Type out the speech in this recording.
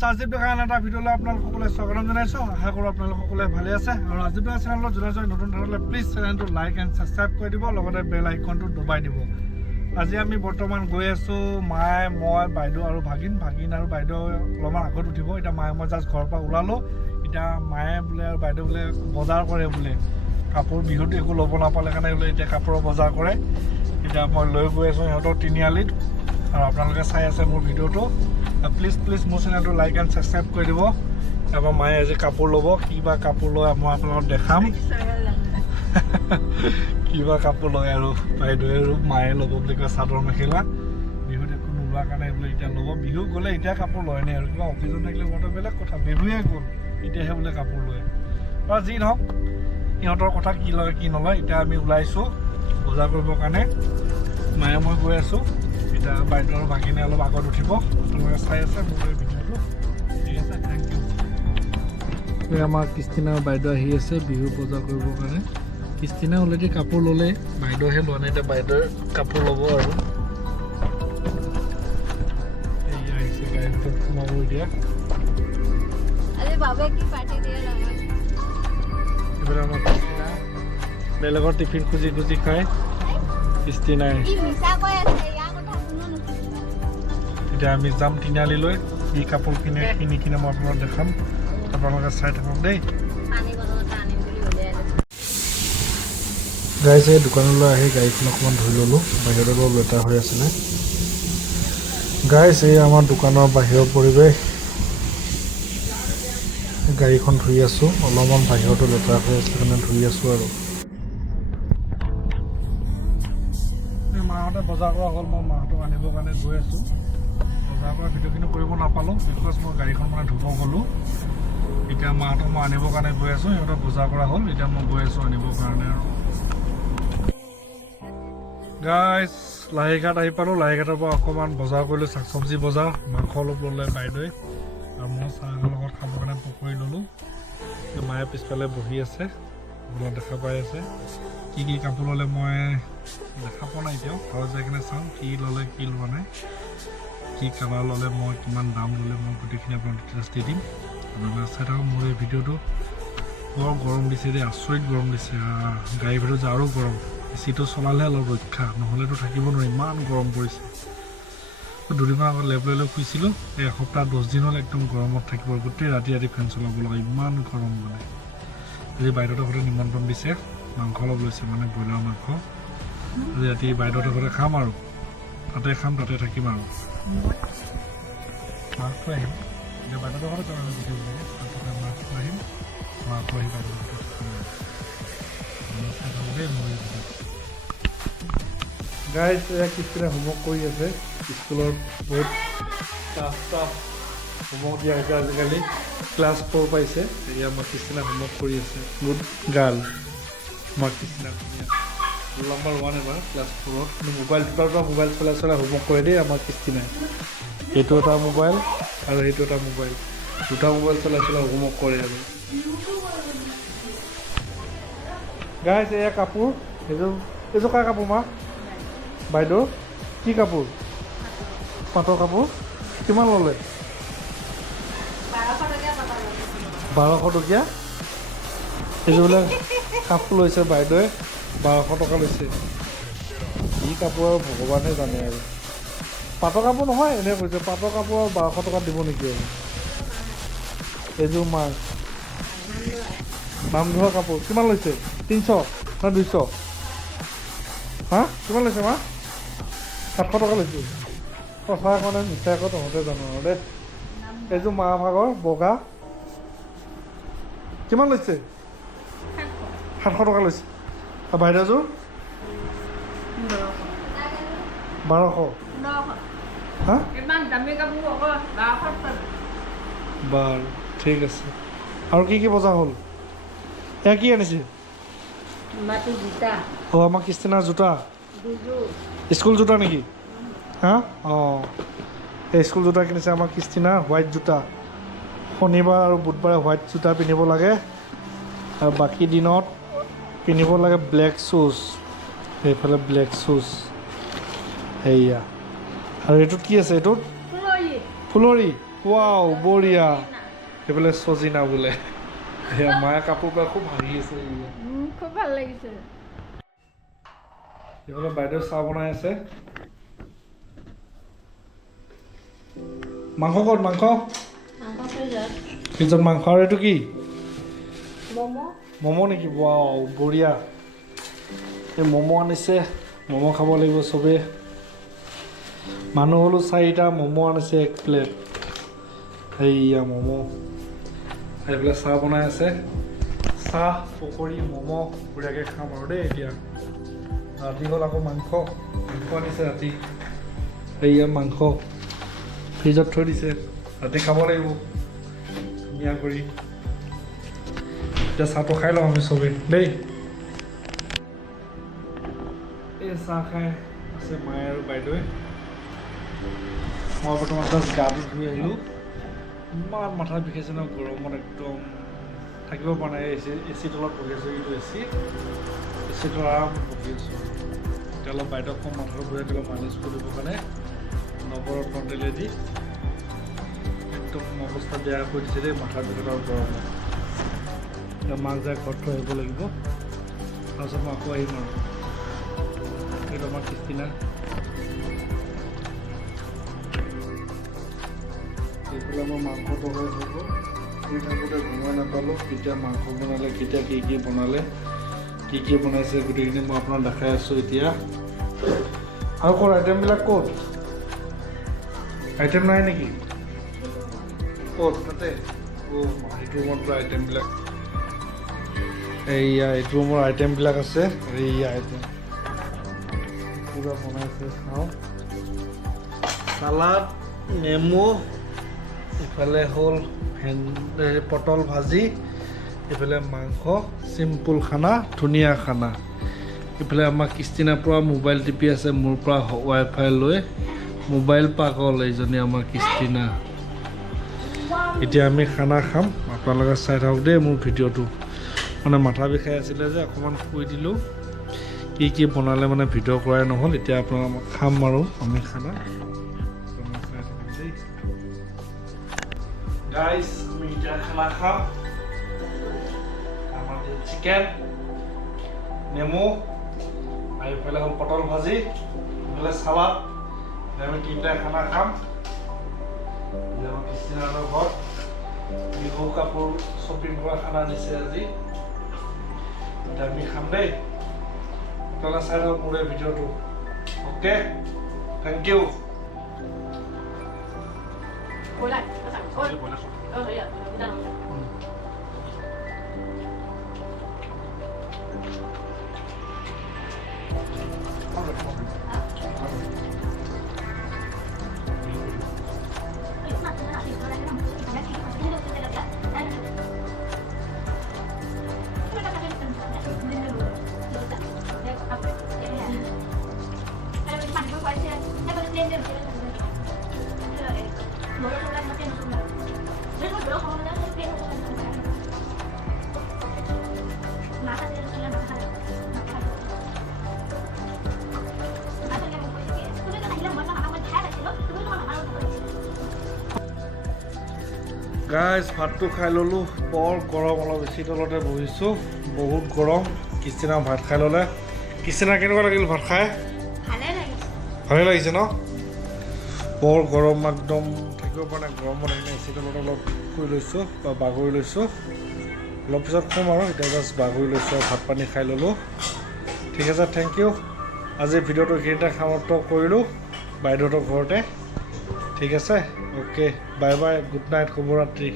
গাইছ আজি দেখান এটা ভিডিঅ'লৈ আপোনালোক সকলোৱে স্বাগতম জনাইছোঁ আশা কৰোঁ আপোনালোক সকলোৱে ভালে আছে আৰু আজি চেনেলত জনাইছোঁ নতুন ধৰণে প্লিজ চেনেলটো লাইক এণ্ড ছাবস্ক্ৰাইব কৰি দিব লগতে বেল আইকনটো দবাই দিব আজি আমি বৰ্তমান গৈ আছোঁ মায়ে মই বাইদেউ আৰু ভাগিন আৰু বাইদেউ অলপমান আগত উঠিব এতিয়া মায়ে মই জাষ্ট ঘৰৰ পৰা ওলালোঁ এতিয়া মায়ে বোলে আৰু বাইদেউ বোলে বজাৰ কৰে বোলে কাপোৰ বিহুত একো ল'ব নাপালে কাৰণে বোলে এতিয়া কাপোৰৰ বজাৰ কৰে এতিয়া মই লৈ গৈ আছোঁ সিহঁতৰ তিনিআলিত আৰু আপোনালোকে চাই আছে মোৰ ভিডিঅ'টো প্লিজ মোৰ চেনেলটো লাইক এণ্ড ছাবস্ক্ৰাইব কৰি দিব তাৰপৰা মায়ে আজি কাপোৰ ল'ব কিবা কাপোৰ লয় মই আপোনালোকক দেখাম কিবা কাপোৰ লয় আৰু বাইদেৱে আৰু মায়ে ল'ব বুলি কয় চাদৰ মেখেলা বিহুত একো নোলোৱাৰ কাৰণে বোলে এতিয়া ল'ব বিহু গ'লে এতিয়া কাপোৰ লয় নে আৰু কিবা অকেজন থাকিলে বৰ বেলেগ কথা বিহুৱে গ'ল এতিয়াহে বোলে কাপোৰ লয় বা যি নহওক সিহঁতৰ কথা কি লয় কি নলয় এতিয়া আমি ওলাইছোঁ বজাৰ কৰিবৰ কাৰণে মায়ে মই গৈ আছোঁ এতিয়া বাইদেউ আৰু ভাগিনে অলপ আগত উঠিব আপোনালোকে চাই আছে মোৰ এই ভিডিঅ'টো ঠিক আছে থেংক ইউ আমাৰ ক্ৰিষ্টিনা বাইদেউ আহি আছে বিহু বজাৰ কৰিবৰ কাৰণে ক্ৰিষ্টিনা অলৰেডি কাপোৰ ল'লে বাইদেউহে লোৱা নাই এতিয়া বাইদেউৰ কাপোৰ ল'ব আৰু এয়া আহিছে গাড়ীৰ ভিতৰত সোমাব এতিয়া এইবাৰ আমাৰ ক্ৰিষ্টিনা বেলেগৰ টিফিন খুজি খায় ক্ৰিষ্টিনাই এতিয়া আমি যাম তিনিআলিলৈ কি কাপোৰ কিনে মই আপোনালোকক দেখাম আপোনালোকে চাই থাকক দেই গাইজ এই দোকানলৈ আহি গাড়ীখন অকণমান ধুই ল'লোঁ বাহিৰত অলপ লেতেৰা হৈ আছিলে গাইজ এই আমাৰ দোকানৰ বাহিৰৰ পৰিৱেশ গাড়ীখন ধুই আছোঁ অলপমান বাহিৰতো লেতেৰা হৈ আছিলে কাৰণে ধুই আছোঁ আৰু মাহঁতে বজাৰ কৰা হ'ল মই মাহঁতক আনিবৰ কাৰণে গৈ আছোঁ বজাৰ কৰা ভিডিঅ'খিনি কৰিব নাপালোঁ বিকজ মই গাড়ীখন মানে ধুব গ'লোঁ এতিয়া মাহঁতক মই আনিবৰ কাৰণে গৈ আছোঁ সিহঁতক বজাৰ কৰা হ'ল এতিয়া মই গৈ আছোঁ আনিবৰ কাৰণে আৰু গাইজ লাহিঘাট আহি পালোঁ লাহিঘাটৰ পৰা অকণমান বজাৰ কৰিলোঁ শাক চব্জি বজাৰ মাংস অলপ ল'লে বাইদেৱে আৰু মই চাহৰ লগত খাবৰ কাৰণে পকৰি ল'লোঁ মায়ে পিছফালে বহি আছে আপোনালোকে দেখা পাই আছে কি কাপোৰ ল'লে মই দেখা পোৱা নাই এতিয়াও ঘৰত যাই কিনে চাওঁ কি ল'লে কি লোৱা নাই কি কালাৰ ল'লে মই কিমান দাম ল'লে মই গোটেইখিনি আপোনালোকক ডিটেইলছ দি দিম আপোনালোকে চাই থাকক মোৰ এই ভিডিঅ'টো বৰ গৰম দিছে দেই আচৰিত গৰম দিছে গাড়ীৰ ভিতৰত যে আৰু গৰম এচিটো চলালেহে অলপ ৰক্ষা নহ'লেতো থাকিব নোৱাৰি ইমান গৰম পৰিছে দুদিনমান আগত লেপ লৈ শুইছিলোঁ এই এসপ্তাহ 10 দিন হ'ল একদম গৰমত থাকিব গোটেই ৰাতি ফেন চলাব লাগে ইমান গৰম মানে আজি বাইদেউহঁতৰ ঘৰতে নিমন্ত্ৰণ দিছে মাংস অলপ লৈছে মানে ব্ৰইলাৰ মাংস আজি ৰাতি বাইদেউহঁতৰ ঘৰতে খাম আৰু তাতে খাম তাতে থাকিম আৰু মাংস আহিম এতিয়া বাইদেউহঁতৰ ঘৰতে মাংস আহিম মাংস আহি বাইদেউহঁতৰ গাইজ এয়া ক্ৰিষ্টিনা হোমৱৰ্ক কৰি আছে স্কুলৰ বহুত টাফ হোমৱৰ্ক দিয়া হৈছে আজিকালি ক্লাছ 4 পাইছে এয়া আমাৰ ক্ৰিষ্টিনা হোমৱৰ্ক কৰি আছে গুড গাৰ্ল আমাৰ ক্ৰিষ্টিনা নম্বৰ 1 এবাৰ ক্লাছ 4ত কিন্তু মোবাইল চলাই হোমৱৰ্ক কৰে দেই আমাৰ ক্ৰিষ্টিনাই এইটো এটা মোবাইল আৰু সেইটো এটা মোবাইল দুটা মোবাইল চলাই হোমৱৰ্ক কৰে আৰু গাইজ এয়া কাপোৰ এইযোৰ কাৰ কাপোৰ মা বাইদেউ কি কাপোৰ পাটৰ কাপোৰ কিমান ল'লে 1200 টকীয়া এইযোৰ বোলে কাপোৰ লৈছে বাইদেৱে 1200 টকা লৈছে কি কাপোৰ আৰু ভগৱানে জানে আৰু পাটৰ কাপোৰ নহয় এনে কৈছে পাটৰ কাপোৰ আৰু 1200 টকাত দিব নেকি আৰু এইযোৰ মাৰ নাম ধোৱা কাপোৰ কিমান লৈছে 300 না 200 হা কিমান লৈছে মা 700 টকা লৈছে সঁচা কাৰণে মিছা আকৌ তহঁতে জানো আৰু দেই এইযোৰ মা ভাগৰ বগা কিমান লৈছে 700 টকা লৈছে আৰু বাইদেউযোৰ 1200 হা বাৰু ঠিক আছে আৰু কি বজাৰ হ'ল এয়া কি আনিছে আমাৰ ক্ৰিষ্টিনাৰ জোতা স্কুল জোতা নেকি হা অঁ এই স্কুল জোতা কিনিছে আমাৰ ক্ৰিষ্টিনাৰ হোৱাইট জোতা শনিবাৰ আৰু বুধবাৰে হোৱাইট জোতা পিন্ধিব লাগে আৰু বাকী দিনত পিন্ধিব লাগে ব্লেক শ্বুজ সেইফালে ব্লেক শ্বুজ সেয়া আৰু এইটোত কি আছে এইটোত ফুলৰি ৱাও বঢ়িয়া সেইফালে চজিনা বোলে সেয়া মায়ে কাপোৰ পাই খুব হাঁহি আছে খুব ভাল লাগিছে এইফালে বাইদেউ চাহ বনাই আছে মাংস ক'ত মাংস ফ্ৰিজত মাংস আৰু এইটো কি ম'ম' নেকি ৱাও বঢ়িয়া এই ম'ম' আনিছে ম'ম' খাব লাগিব চবেই মানুহ হ'লো 4টা ম'ম' আনিছে 1 প্লেট সেইয়া ম'ম' এইফালে চাহ বনাই আছে চাহ পকৰি ম'ম' বঢ়িয়াকৈ খাম আৰু দেই এতিয়া ৰাতি হ'ল আকৌ মাংস আনিছে ৰাতি সেইয়া মাংস ফ্ৰিজত থৈ দিছে ৰাতি খাব লাগিব ধুনীয়া কৰি এতিয়া চাহটো খাই লওঁ আমি চবেই দেই এই চাহ খাই আছে মায়ে আৰু বাইদেৱে মই বৰ্তমান জাষ্ট গাটো ধুই আহিলোঁ ইমান মাথা বিষাইছে ন গৰমত একদম থাকিব পৰা নাই এ চি তলত বহি আছোঁ এইটো এ চি তলত আৰাম বহি আছোঁ এতিয়া অলপ বাইদেউক কম মাথাটো ঘূৰাই দিলোঁ মালিচ কৰিবৰ কাৰণে নৱৰত্ন তেলেদি একদম অৱস্থা বেয়া কৰি দিছে দেই মাথা বিষত আৰু গৰমত এতিয়া মাক যাই ঘৰত থৈ আহিব লাগিব তাৰপিছত মই আকৌ আহিম আৰু এইটো আমাৰ কিস্তিনা এইফালে মই মাংস তৰকাৰী হ'ব শুই থাকোঁতে ঘুমাই নাপালোঁ কেতিয়া মাংস বনালে কেতিয়া কি বনালে কি বনাইছে গোটেইখিনি মই আপোনাক দেখাই আছোঁ এতিয়া আৰু ক'ত আইটেমবিলাক ক'ত আইটেম নাই নেকি ক'ত তাতে এইটো ৰুমত পুৰা আইটেমবিলাক এইয়া এইটো ৰুমৰ আইটেমবিলাক আছে এইয়া আইটেম পুৰা বনাইছে চাওঁ চালাড নেমু ইফালে হ'ল পটল ভাজি ইফালে মাংস চিম্পুল খানা ধুনীয়া খানা ইফালে আমাৰ কিস্তিনাৰ পৰা মোবাইল টিপি আছে মোৰ পৰা ৱাইফাই লৈ মোবাইল পাগল এইজনী আমাৰ কিস্তিনা এতিয়া আমি খানা খাম আপোনালোকে চাই থাকক দেই মোৰ ভিডিঅ'টো মানে মাথা বিষাই আছিলে যে অকণমান শুই দিলোঁ কি বনালে মানে ভিডিঅ' কৰাই নহ'ল এতিয়া আপোনালোক খাম আৰু আমি খানা চাই থাকিম দেই গাইজ আমি এতিয়া খানা খাম আমাৰ চিকেন নেমু আৰু ইফালে হ'ল পটল ভাজি ইফালে চালাড আমি 3টাই খানা খাম আমাৰ কিস্তিনাৰ ঘৰত বিহু কাপোৰ শ্বপিং কৰা খানা দিছে আজি এতিয়া আমি খাম দেই আপোনালোকে চাই থাকক মোৰ এই ভিডিঅ'টো অ'কে থেংক ইউ গাইজ ভাতটো খাই ল'লোঁ বৰ গৰম অলপ এচি তলতে বহিছোঁ বহুত গৰম কিস্তিনা ভাত খাই ল'লে কিস্তিনা কেনেকুৱা লাগিল ভাত খাই ভালেই লাগিছে ন বৰ গৰম একদম থাকিব পৰা নাই গৰমত সেইকাৰণে এচি তলত অলপ শুই লৈছোঁ বা বাগৰি লৈছোঁ অলপ পিছত শুম আৰু এতিয়া জাষ্ট বাগৰি লৈছোঁ আৰু ভাত পানী খাই ল'লোঁ ঠিক আছে থেংক ইউ আজি ভিডিঅ'টো এইখিনিতে সমাপ্ত কৰিলোঁ বাইদেউহঁতৰ ঘৰতে ঠিক আছে okay bye bye good night শুভৰাত্ৰি